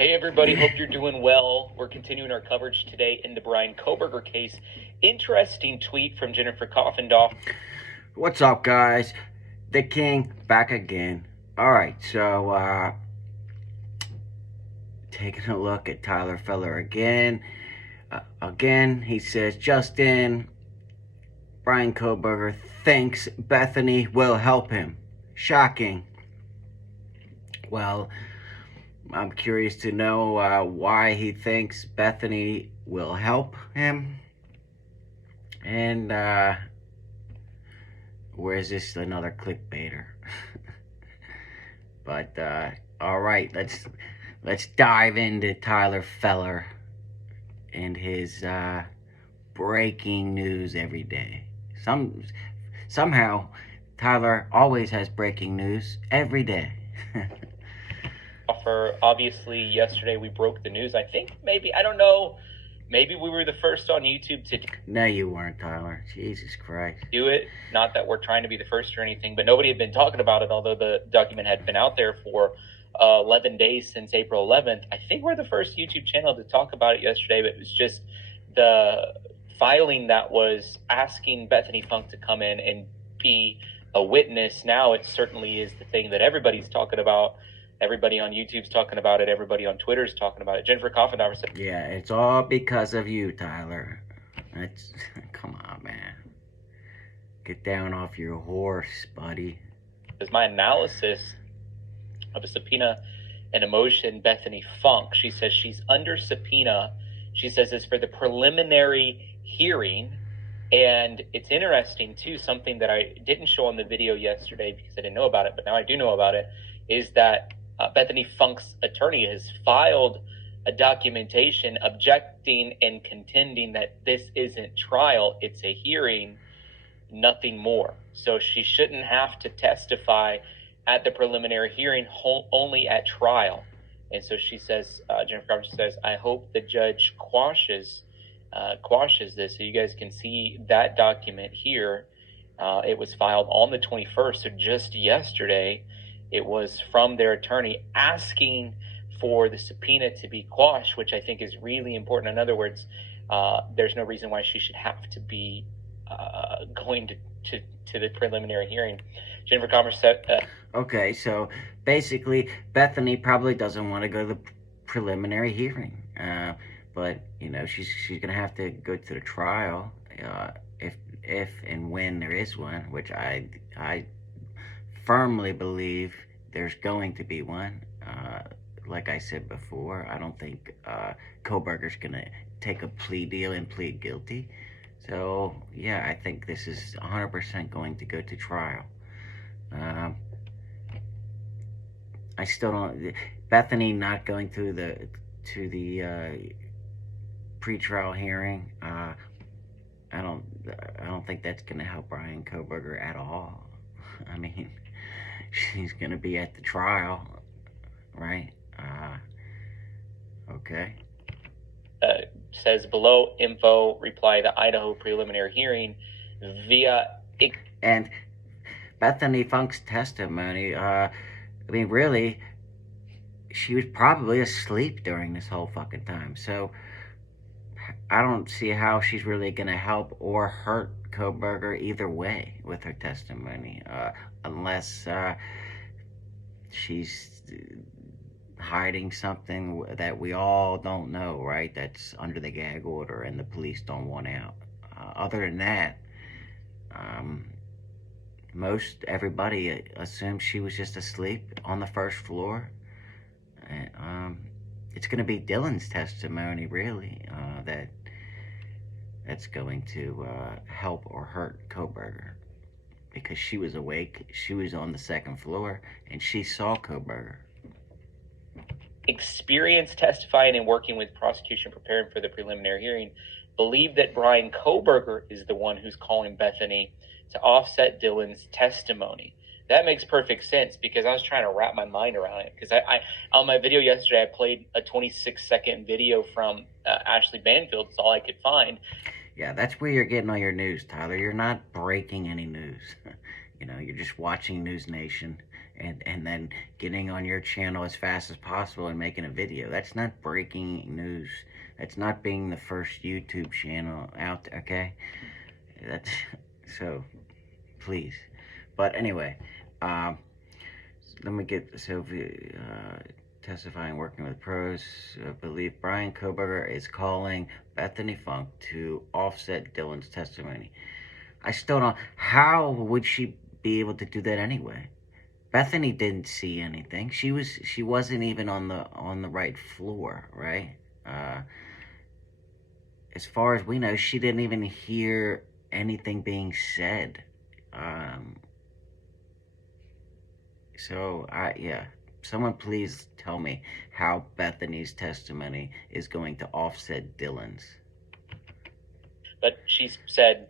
Hey everybody, hope you're doing well. We're continuing our coverage today in the Bryan Kohberger case. Interesting tweet from Jennifer Coffendoff. What's up, guys? The King back again. Alright, so taking a look at Tyler Feller again. Again, he says, Justin, Bryan Kohberger thinks Bethany will help him. Shocking. Well, I'm curious to know why he thinks Bethany will help him. And, or is this another clickbaiter? But, alright, let's dive into Tyler Feller and his breaking news every day. Somehow, Tyler always has breaking news every day. Obviously, yesterday we broke the news. I think maybe, I don't know, maybe we were the first on YouTube to No, you weren't, Tyler. Jesus Christ. do it. Not that we're trying to be the first or anything, but nobody had been talking about it, although the document had been out there for 11 days since April 11th. I think we're the first YouTube channel to talk about it yesterday, but it was just the filing that was asking Bethany Funk to come in and be a witness. Now it certainly is the thing that everybody's talking about. Everybody on YouTube's talking about it. Everybody on Twitter's talking about it. Jennifer Coffendoff said, yeah, it's all because of you, Tyler. Come on, man. Get down off your horse, buddy. "Is my analysis of a subpoena and emotion, Bethany Funk." She says she's under subpoena. She says it's for the preliminary hearing. And it's interesting, too, something that I didn't show on the video yesterday because I didn't know about it, but now I do know about it, is that Bethany Funk's attorney has filed a documentation objecting and contending that this isn't trial, it's a hearing, nothing more. So she shouldn't have to testify at the preliminary hearing, only at trial. And so she says, Jennifer Coffendoff says, I hope the judge quashes this. So you guys can see that document here. It was filed on the 21st, so just yesterday. It was from their attorney asking for the subpoena to be quashed, which I think is really important. In other words, there's no reason why she should have to be going to the preliminary hearing. Jennifer Coffendoff said... Okay, so basically, Bethany probably doesn't want to go to the preliminary hearing. But, you know, she's going to have to go to the trial if and when there is one, which I firmly believe there's going to be one. Like I said before, I don't think Kohberger's going to take a plea deal and plead guilty. So, yeah, I think this is 100% going to go to trial. I still don't... Bethany not going to the pretrial hearing, I don't think that's going to help Bryan Kohberger at all. I mean, she's going to be at the trial, right? Okay. Says below info, reply the Idaho preliminary hearing via... And Bethany Funk's testimony, I mean, really, she was probably asleep during this whole fucking time. So I don't see how she's really going to help or hurt Kohberger either way with her testimony, unless she's hiding something that we all don't know, right? That's under the gag order and the police don't want out. Other than that, most everybody assumes she was just asleep on the first floor. It's going to be Dylan's testimony, really, that's going to help or hurt Kohberger, because she was awake, she was on the second floor, and she saw Kohberger. Experience testifying and working with prosecution preparing for the preliminary hearing, believe that Bryan Kohberger is the one who's calling Bethany to offset Dylan's testimony. That makes perfect sense, because I was trying to wrap my mind around it. Because I on my video yesterday, I played a 26-second video from Ashley Banfield. It's all I could find. Yeah, that's where you're getting all your news, Tyler. You're not breaking any news. You know, you're just watching News Nation and then getting on your channel as fast as possible and making a video. That's not breaking news. That's not being the first YouTube channel out there, okay? That's so please. But anyway, um, let me get Sophie testifying, working with pros. Believe Bryan Kohberger is calling Bethany Funk to offset Dylan's testimony. I still don't. How would she be able to do that anyway? Bethany didn't see anything. She wasn't even on the right floor, right? Uh, as far as we know, she didn't even hear anything being said. Um, so yeah, someone please tell me how Bethany's testimony is going to offset Dylan's. But she said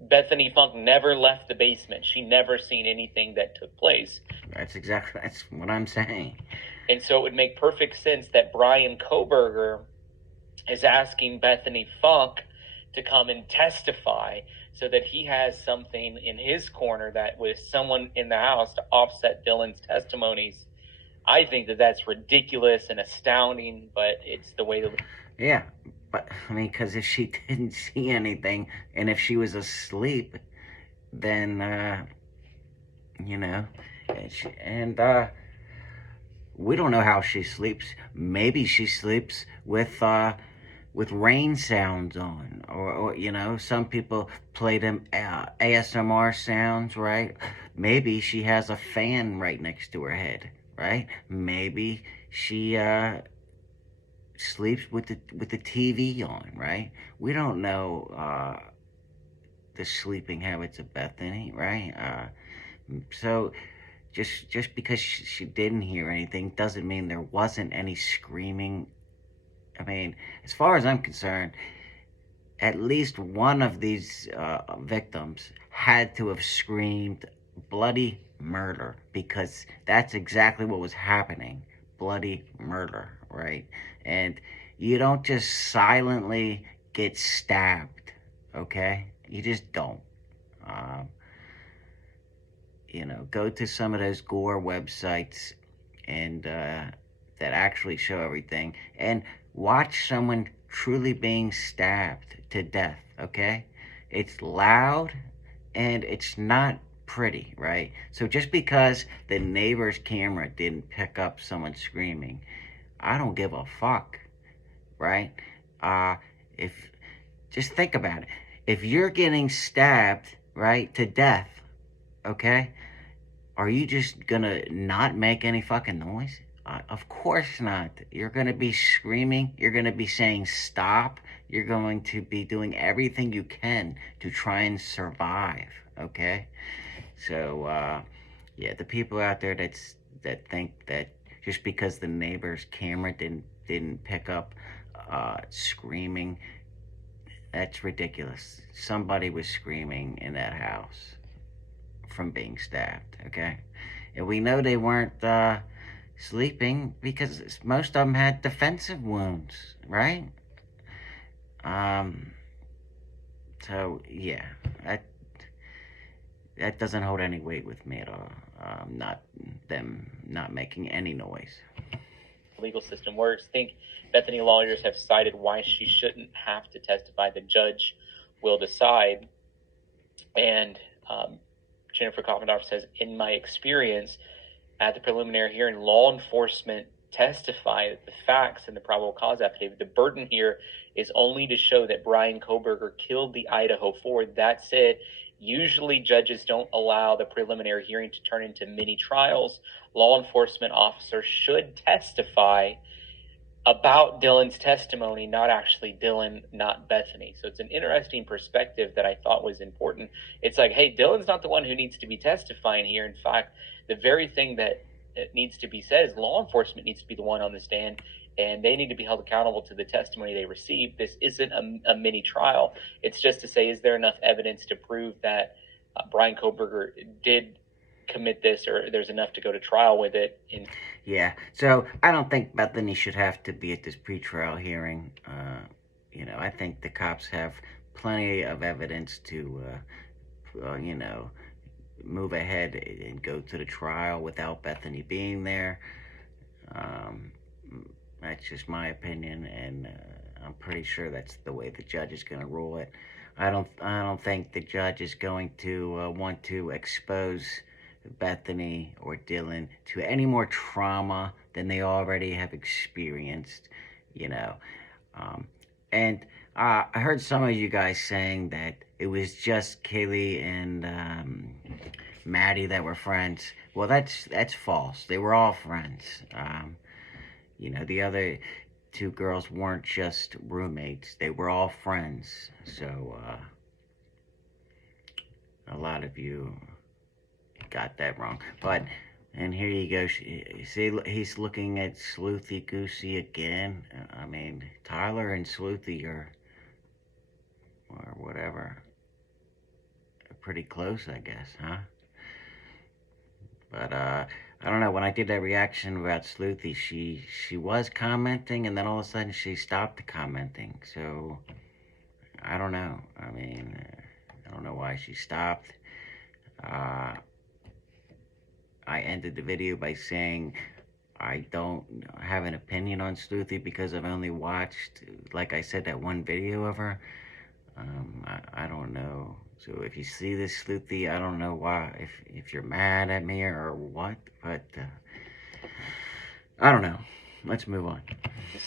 Bethany Funk never left the basement. She never seen anything that took place. That's what I'm saying. And so it would make perfect sense that Bryan Kohberger is asking Bethany Funk to come and testify so that he has something in his corner that with someone in the house to offset Dylan's testimonies. I think that that's ridiculous and astounding, but it's the way that... Yeah, but I mean, because if she didn't see anything and if she was asleep, then you know, we don't know how she sleeps. Maybe she sleeps with rain sounds on, or you know, some people play them ASMR sounds, right? Maybe she has a fan right next to her head, right? Maybe she sleeps with the TV on, right? We don't know the sleeping habits of Bethany, right? So just because she didn't hear anything doesn't mean there wasn't any screaming. I mean, as far as I'm concerned, at least one of these victims had to have screamed bloody murder, because that's exactly what was happening. Bloody murder, right? And you don't just silently get stabbed, okay? You just don't. Um, you know, go to some of those gore websites and that actually show everything, and watch someone truly being stabbed to death, okay? It's loud and it's not pretty, right? So just because the neighbor's camera didn't pick up someone screaming, I don't give a fuck, right? If just think about it. If you're getting stabbed, right, to death, okay, are you just gonna not make any fucking noise? Of course not. You're gonna be screaming. You're gonna be saying stop. You're going to be doing everything you can to try and survive, okay? So, yeah, the people out there that think that just because the neighbor's camera didn't pick up screaming, that's ridiculous. Somebody was screaming in that house from being stabbed, okay? And we know they weren't sleeping because most of them had defensive wounds, right? So yeah, that doesn't hold any weight with me at all. Not them not making any noise. The legal system works. I think Bethany lawyers have cited why she shouldn't have to testify. The judge will decide. And Jennifer Koppendorf says, in my experience at the preliminary hearing, law enforcement testify that the facts in the probable cause affidavit, the burden here is only to show that Bryan Kohberger killed the Idaho Ford. That's it. Usually judges don't allow the preliminary hearing to turn into mini trials. Law enforcement officers should testify about Dylan's testimony, not actually Dylan, not Bethany. So it's an interesting perspective that I thought was important. It's like, hey, Dylan's not the one who needs to be testifying here. In fact, the very thing that needs to be said is law enforcement needs to be the one on the stand, and they need to be held accountable to the testimony they received. This isn't a mini trial. It's just to say, is there enough evidence to prove that Bryan Kohberger did commit this, or there's enough to go to trial with it? Yeah, so I don't think Bethany should have to be at this pretrial hearing. You know, I think the cops have plenty of evidence to, you know, move ahead and go to the trial without Bethany being there. Um, that's just my opinion, and I'm pretty sure that's the way the judge is going to rule it. I don't think the judge is going to want to expose Bethany or Dylan to any more trauma than they already have experienced, you know. Um, and I heard some of you guys saying that it was just Kaylee and Maddie that were friends. Well, that's false. They were all friends. The other two girls weren't just roommates. They were all friends. So a lot of you got that wrong. But and here you go. See, he's looking at Sleuthy Goosey again. I mean, Tyler and Sleuthy or whatever, are pretty close, I guess, huh? But I don't know. When I did that reaction about Sleuthy, she was commenting, and then all of a sudden she stopped commenting. So I don't know. I mean, I don't know why she stopped. I ended the video by saying I don't have an opinion on Sleuthy because I've only watched, like I said, that one video of her. I don't know. So if you see this, Sleuthy, I don't know why, if you're mad at me or what, but I don't know. Let's move on.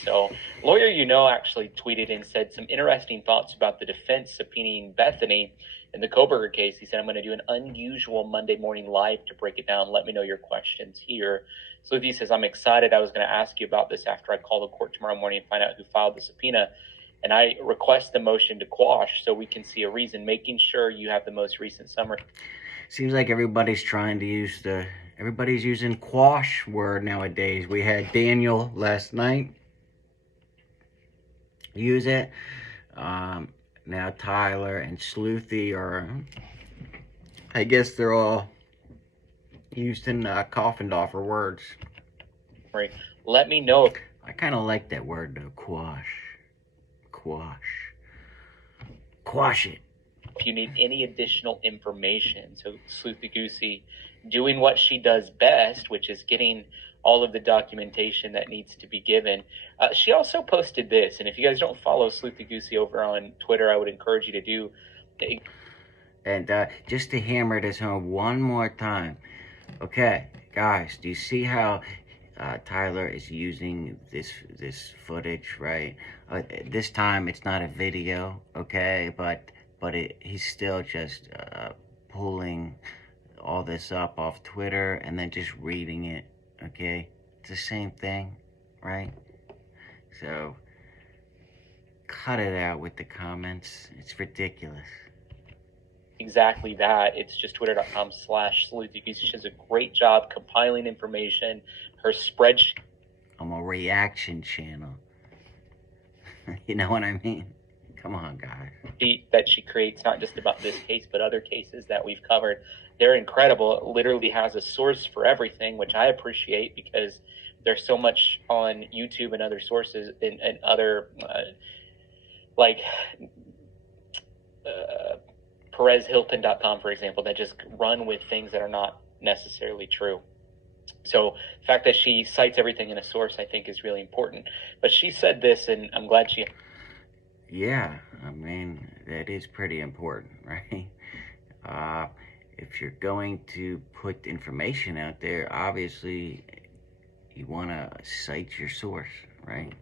So, lawyer actually tweeted and said some interesting thoughts about the defense subpoenaing Bethany in the Kohberger case. He said, I'm going to do an unusual Monday morning live to break it down. Let me know your questions here. So he says, I'm excited. I was going to ask you about this after I call the court tomorrow morning and find out who filed the subpoena. And I request the motion to quash so we can see a reason, making sure you have the most recent summary. Seems like everybody's trying to use everybody's using quash word nowadays. We had Daniel last night use it. Now Tyler and Sleuthy are, I guess they're all using Coffindoffer words. Right. Let me know. I kind of like that word though, quash. Quash it. If you need any additional information. So Sleuthy Goosey doing what she does best, which is getting all of the documentation that needs to be given. She also posted this, and if you guys don't follow Sleuthy Goosey over on Twitter, I would encourage you to do. And just to hammer this home one more time, okay, guys, do you see how Tyler is using this footage, right? This time it's not a video, okay, but he's still just pulling all this up off Twitter and then just reading it, okay? It's the same thing, right? So cut it out with the comments. It's ridiculous. Exactly that. It's just twitter.com/Sleuthy Goosey. She does a great job compiling information. Her spreadsheet. I'm a reaction channel. You know what I mean? Come on, guys. That she creates, not just about this case, but other cases that we've covered. They're incredible. It literally has a source for everything, which I appreciate because there's so much on YouTube and other sources and other, PerezHilton.com, for example, that just run with things that are not necessarily true. So the fact that she cites everything in a source, I think, is really important. But she said this, and I'm glad she... Yeah, I mean, that is pretty important, right? If you're going to put information out there, obviously you want to cite your source, right?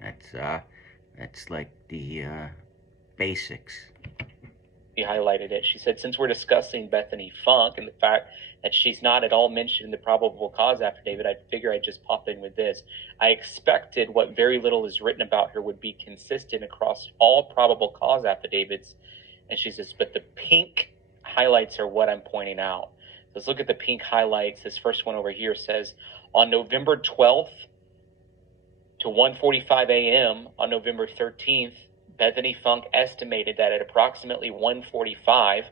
That's like the basics. She highlighted it. She said, since we're discussing Bethany Funk and the fact that she's not at all mentioned in the probable cause affidavit, I figure I'd just pop in with this. I expected what very little is written about her would be consistent across all probable cause affidavits. And she says, but the pink highlights are what I'm pointing out. Let's look at the pink highlights. This first one over here says, on November 12th to 1:45 a.m. on November 13th, Bethany Funk estimated that at approximately 1:45,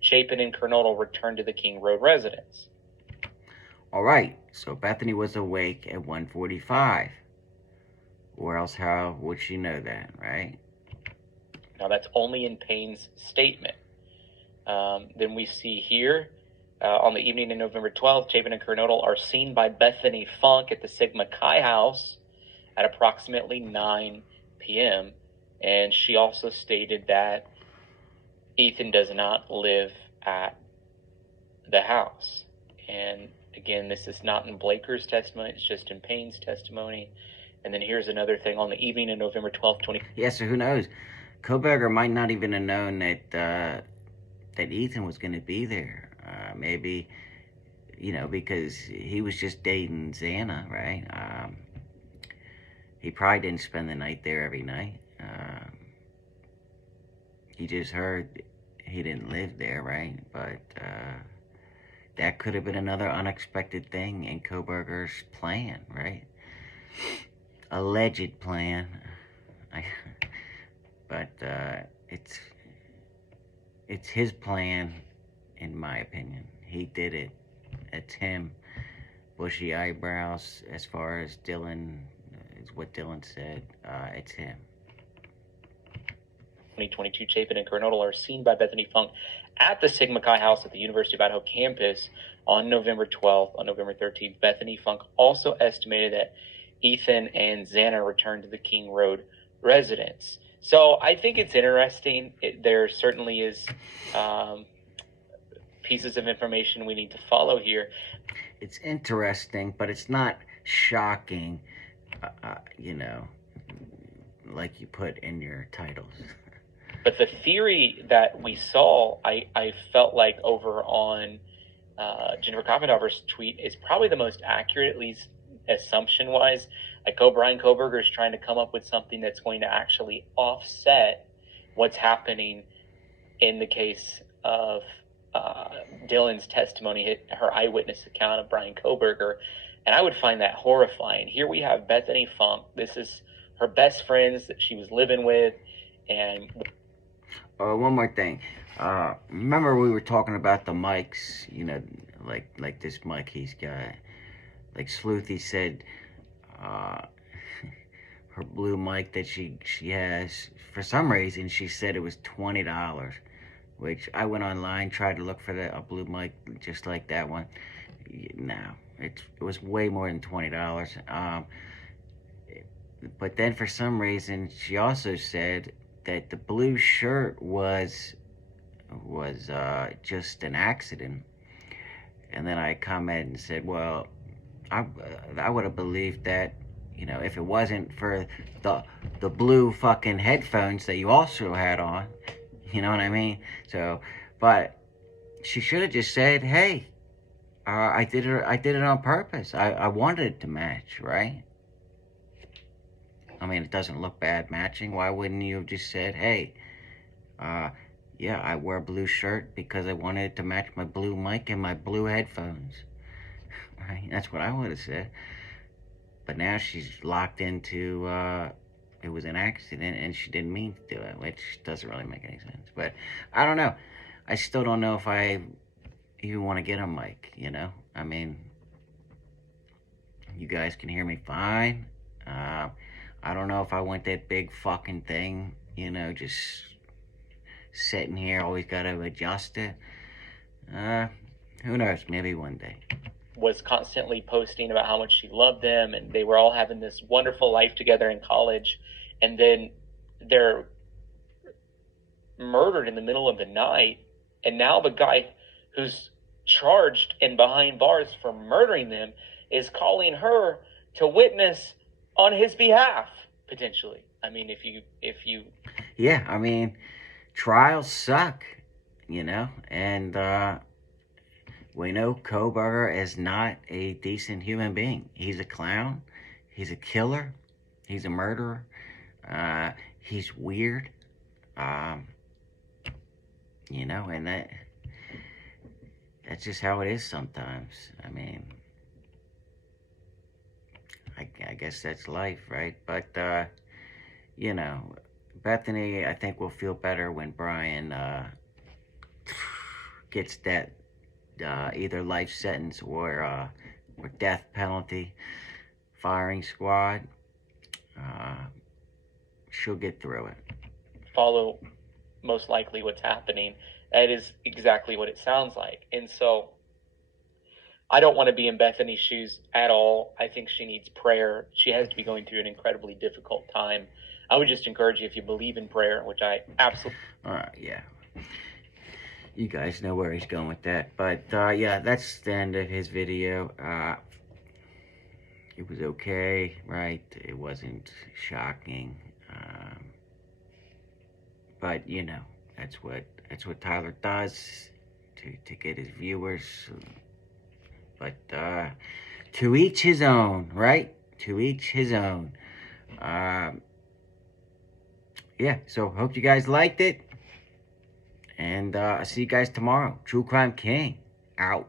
Chapin and Kernodle returned to the King Road residence. All right, so Bethany was awake at 1:45. Or else how would she know that, right? Now that's only in Payne's statement. Then we see here, on the evening of November 12th, Chapin and Kernodle are seen by Bethany Funk at the Sigma Chi house at approximately 9 p.m. And she also stated that Ethan does not live at the house. And again, this is not in Blaker's testimony, it's just in Payne's testimony. And then here's another thing. On the evening of November 12th, Yeah, so who knows? Kohberger might not even have known that that Ethan was going to be there. Maybe, because he was just dating Xana, right? He probably didn't spend the night there every night. He just heard he didn't live there, right? But that could have been another unexpected thing in Kohberger's plan, right? Alleged plan. But it's his plan, in my opinion. He did it. It's him. Bushy eyebrows, as far as Dylan, is what Dylan said. It's him. 2022, Chapin and Kernodle are seen by Bethany Funk at the Sigma Chi house at the University of Idaho campus on November 12th. On November 13th, Bethany Funk also estimated that Ethan and Xana returned to the King Road residence. So I think it's interesting. There certainly is pieces of information we need to follow here. It's interesting, but it's not shocking, like you put in your titles. But the theory that we saw, I felt like over on Jennifer Kopfendorfer's tweet is probably the most accurate, at least assumption-wise. Like Bryan Kohberger is trying to come up with something that's going to actually offset what's happening in the case of Dylan's testimony, her eyewitness account of Bryan Kohberger. And I would find that horrifying. Here we have Bethany Funk. This is her best friends that she was living with. And one more thing. Remember we were talking about the mics, like this mic he's got. Like Sleuthy said, her blue mic that she has, for some reason she said it was $20, which I went online, tried to look for a blue mic just like that one. No, it was way more than $20. But then for some reason she also said that the blue shirt was just an accident. And then I commented and said, well, I would have believed that, if it wasn't for the blue fucking headphones that you also had on, you know what I mean? So, but she should have just said, hey, I did it on purpose. I wanted it to match, right? I mean, it doesn't look bad matching. Why wouldn't you have just said, hey, yeah, I wear a blue shirt because I wanted it to match my blue mic and my blue headphones. Right? That's what I would have said. But now she's locked into it was an accident and she didn't mean to do it, which doesn't really make any sense. But I don't know. I still don't know if I even want to get a mic, I mean, you guys can hear me fine. I don't know if I want that big fucking thing, just sitting here, always got to adjust it. Who knows, maybe one day. Was constantly posting about how much she loved them, and they were all having this wonderful life together in college, and then they're murdered in the middle of the night, and now the guy who's charged and behind bars for murdering them is calling her to witness on his behalf, potentially. I mean, if you yeah, I mean, trials suck, and we know Kohberger is not a decent human being. He's a clown. He's a killer. He's a murderer. He's weird. And that's just how it is sometimes. I mean, I guess that's life, right? But, Bethany, I think will feel better when Bryan gets that either life sentence or death penalty, firing squad. She'll get through it. Follow most likely what's happening That is exactly what it sounds like. And so I don't want to be in Bethany's shoes at all. I think she needs prayer. She has to be going through an incredibly difficult time. I would just encourage you, if you believe in prayer, which I absolutely... Yeah. You guys know where he's going with that. But, yeah, that's the end of his video. It was okay, right? It wasn't shocking. But, you know, that's what Tyler does to get his viewers. But, to each his own, right? To each his own. Yeah, so hope you guys liked it. And I'll see you guys tomorrow. True Crime King, out.